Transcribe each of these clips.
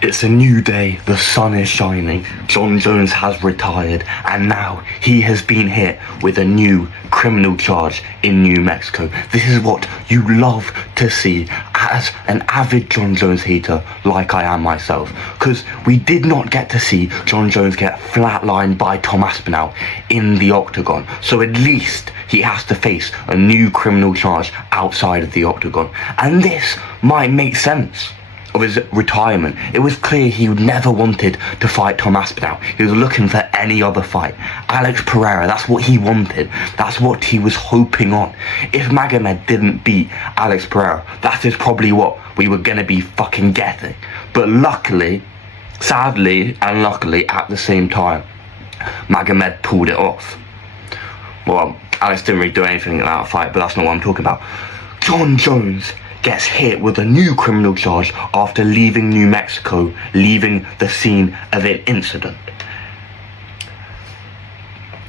It's a new day, the sun is shining, Jon Jones has retired, and now he has been hit with a new criminal charge in New Mexico. This is what you love to see as an avid Jon Jones hater like I am myself, because we did not get to see Jon Jones get flatlined by Tom Aspinall in the octagon, so at least he has to face a new criminal charge outside of the octagon, and this might make sense of his retirement. It was clear he never wanted to fight Tom Aspinall. He was looking for any other fight. Alex Pereira, that's what he wanted. That's what he was hoping on. If Magomed didn't beat Alex Pereira, that is probably what we were gonna be fucking getting. But luckily, sadly and luckily at the same time, Magomed pulled it off. Well, Alex didn't really do anything in that fight, but that's not what I'm talking about. Jon Jones gets hit with a new criminal charge after leaving New Mexico, leaving the scene of an incident.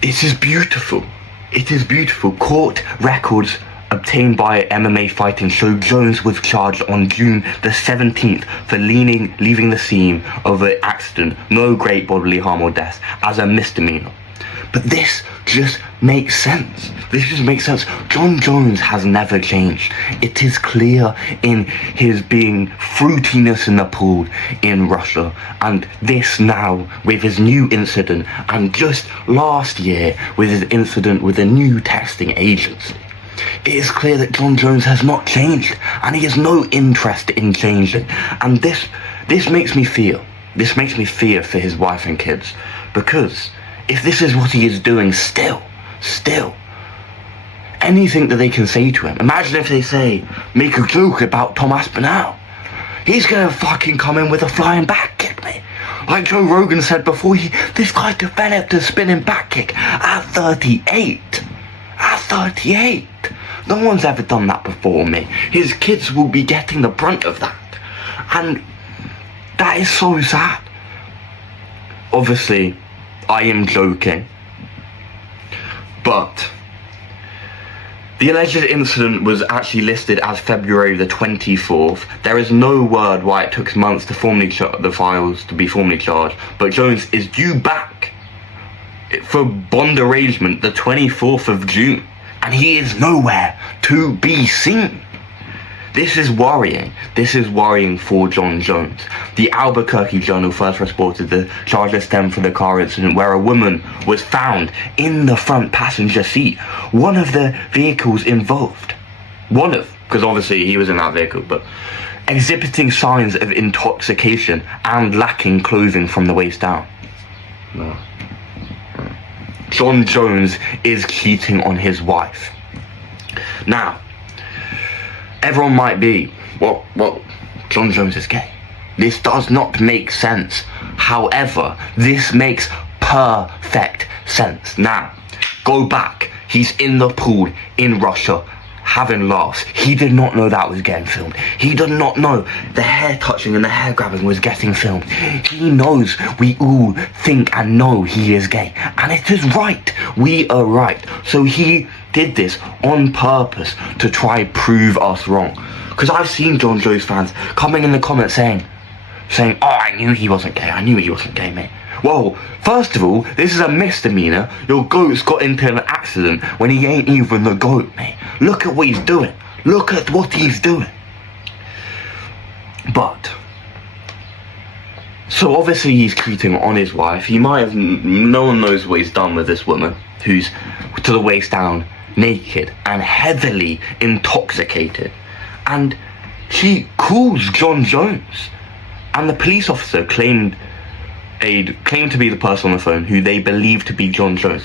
It is beautiful. It is beautiful. Court records obtained by MMA Fighting show Jones was charged on June the 17th for leaving the scene of an accident, no great bodily harm or death, as a misdemeanor. But this just makes sense. This just makes sense. Jon Jones has never changed. It is clear in his being fruitiness in the pool in Russia, and this now with his new incident, and just last year with his incident with a new texting agency. It is clear that Jon Jones has not changed, and he has no interest in changing. And this makes me fear. This makes me fear for his wife and kids, because if this is what he is doing still, anything that they can say to him, imagine if they say, make a joke about Tom Aspinall. He's gonna fucking come in with a flying back kick, mate. Like Joe Rogan said before, this guy developed a spinning back kick at 38. At 38. No one's ever done that before, mate. His kids will be getting the brunt of that. And that is so sad. Obviously, I am joking, but the alleged incident was actually listed as February the 24th. There is no word why it took months to formally the files to be formally charged, but Jones is due back for bond arrangement the 24th of June, and he is nowhere to be seen. This is worrying. This is worrying for Jon Jones. The Albuquerque Journal first reported the charges stemmed from the car incident where a woman was found in the front passenger seat. One of the vehicles involved. Because obviously he was in that vehicle, but exhibiting signs of intoxication and lacking clothing from the waist down. No. Jon Jones is cheating on his wife. Now, everyone might be, well, Jon Jones is gay. This does not make sense. However, this makes perfect sense. Now, go back. He's in the pool in Russia, having laughs. He did not know that was getting filmed. He did not know the hair touching and the hair grabbing was getting filmed. He knows we all think and know he is gay. And it is right. We are right. So he did this on purpose to try prove us wrong. Because I've seen Jon Jones fans coming in the comments saying, oh, I knew he wasn't gay. I knew he wasn't gay, mate. Well, first of all, this is a misdemeanor. Your goat's got into an accident when he ain't even the goat, mate. Look at what he's doing. Look at what he's doing. But, so obviously he's cheating on his wife. He might have, no one knows what he's done with this woman who's to the waist down, naked and heavily intoxicated. And she calls Jon Jones. And the police officer claimed to be the person on the phone who they believed to be Jon Jones.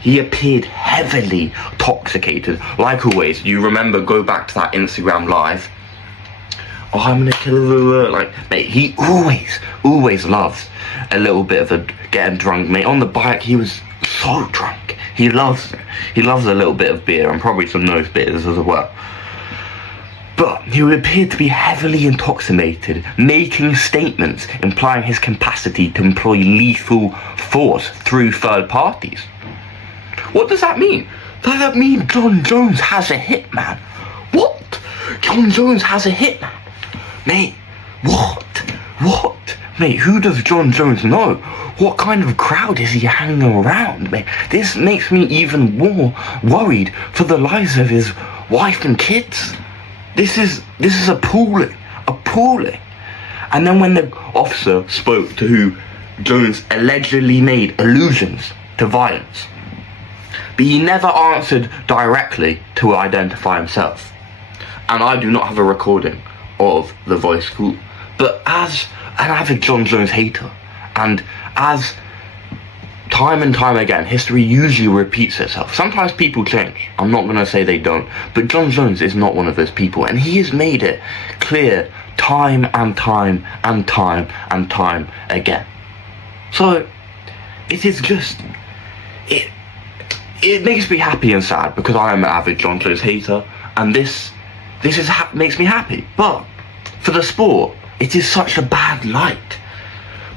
He appeared heavily intoxicated. Like always, you remember, go back to that Instagram live. Oh, I'm gonna kill her. Like, mate, he always loves a little bit of a getting drunk, mate. On the bike, he was so drunk. He loves a little bit of beer and probably some nose beers as well. But he appeared to be heavily intoxicated, making statements implying his capacity to employ lethal force through third parties. What does that mean? Does that mean Jon Jones has a hitman? What? Jon Jones has a hitman? Mate, what? What? Mate, who does Jon Jones know? What kind of crowd is he hanging around, mate? This makes me even more worried for the lives of his wife and kids. This is appalling. Appalling. And then when the officer spoke to who Jones allegedly made allusions to violence, but he never answered directly to identify himself. And I do not have a recording of the voice call. But as an avid Jon Jones hater, and as time and time again, history usually repeats itself. Sometimes people change. I'm not going to say they don't. But Jon Jones is not one of those people. And he has made it clear time and time and time and time again. So, it is just... It makes me happy and sad because I am an avid Jon Jones hater. And this makes me happy. But, for the sport, it is such a bad light.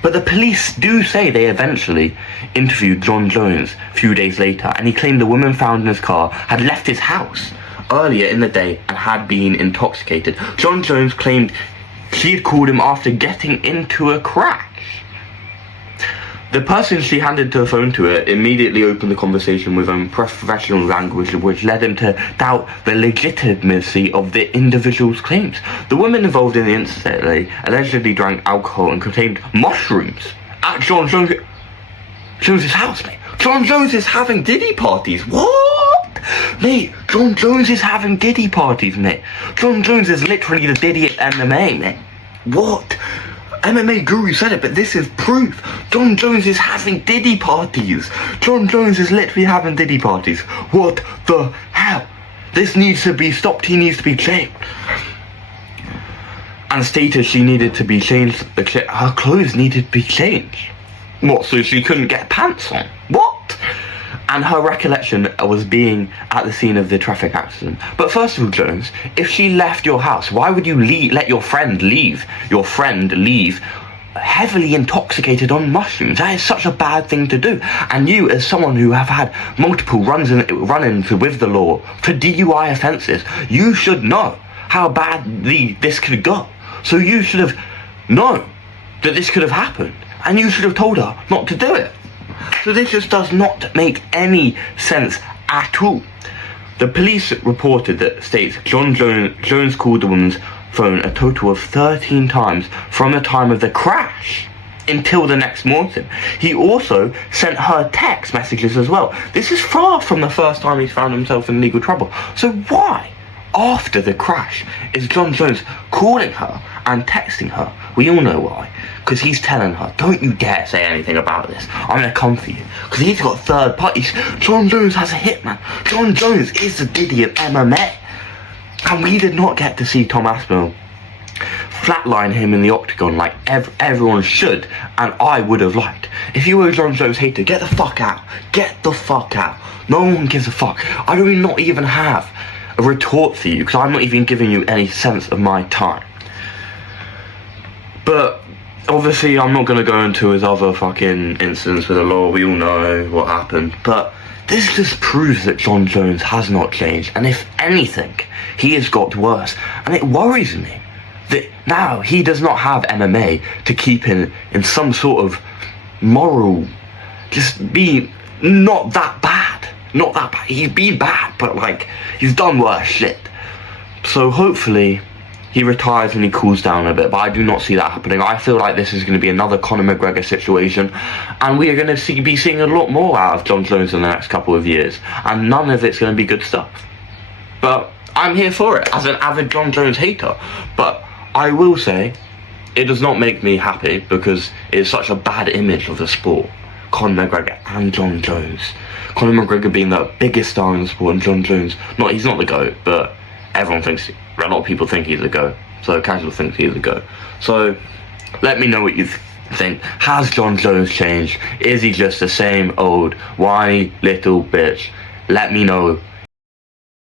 But the police do say they eventually interviewed Jon Jones a few days later, and he claimed the woman found in his car had left his house earlier in the day and had been intoxicated. Jon Jones claimed she had called him after getting into a crash. The person she handed the phone to her immediately opened the conversation with professional language, which led him to doubt the legitimacy of the individual's claims. The woman involved in the incident allegedly drank alcohol and contained mushrooms at Jon Jones' house, mate. Jon Jones is having diddy parties. What? Mate, Jon Jones is having diddy parties, mate. Jon Jones is literally the Diddy of MMA, mate. What? MMA Guru said it, but this is proof. Jon Jones is having diddy parties. Jon Jones is literally having diddy parties. What the hell? This needs to be stopped. He needs to be changed. And stated she needed to be changed. Her clothes needed to be changed. What, so she couldn't get pants on? What? And her recollection was being at the scene of the traffic accident. But first of all, Jones, if she left your house, why would you let your friend leave? Your friend leave heavily intoxicated on mushrooms. That is such a bad thing to do. And you, as someone who have had multiple run-ins with the law for DUI offences, you should know how badly this could go. So you should have known that this could have happened. And you should have told her not to do it. So this just does not make any sense at all. The police reported that states Jon Jones called the woman's phone a total of 13 times from the time of the crash until the next morning. He also sent her text messages as well. This is far from the first time he's found himself in legal trouble. So why, after the crash, is Jon Jones calling her and texting her? We all know why. Because he's telling her, don't you dare say anything about this. I'm going to come for you. Because he's got third parties. Jon Jones has a hitman. Jon Jones is the Diddy of MMA. And we did not get to see Tom Aspinall flatline him in the octagon like everyone should, and I would have liked. If you were a Jon Jones hater, get the fuck out. Get the fuck out. No one gives a fuck. I do not even have a retort for you, because I'm not even giving you any sense of my time. But obviously I'm not going to go into his other fucking incidents with the law. We all know what happened. But this just proves that Jon Jones has not changed. And if anything, he has got worse. And it worries me that now he does not have MMA to keep in some sort of moral, just be not that bad. Not that bad. He's been bad, but like, he's done worse shit. So hopefully he retires and he cools down a bit, but I do not see that happening. I feel like this is going to be another Conor McGregor situation, and we are going to be seeing a lot more out of Jon Jones in the next couple of years, and none of it's going to be good stuff. But I'm here for it as an avid Jon Jones hater. But I will say, it does not make me happy because it's such a bad image of the sport. Conor McGregor and Jon Jones. Conor McGregor being the biggest star in the sport, and Jon Jones, he's not the GOAT, but everyone thinks, a lot of people think he's the GOAT. So casual thinks he's the GOAT. So let me know what you think. Has Jon Jones changed? Is he just the same old whiny little bitch? Let me know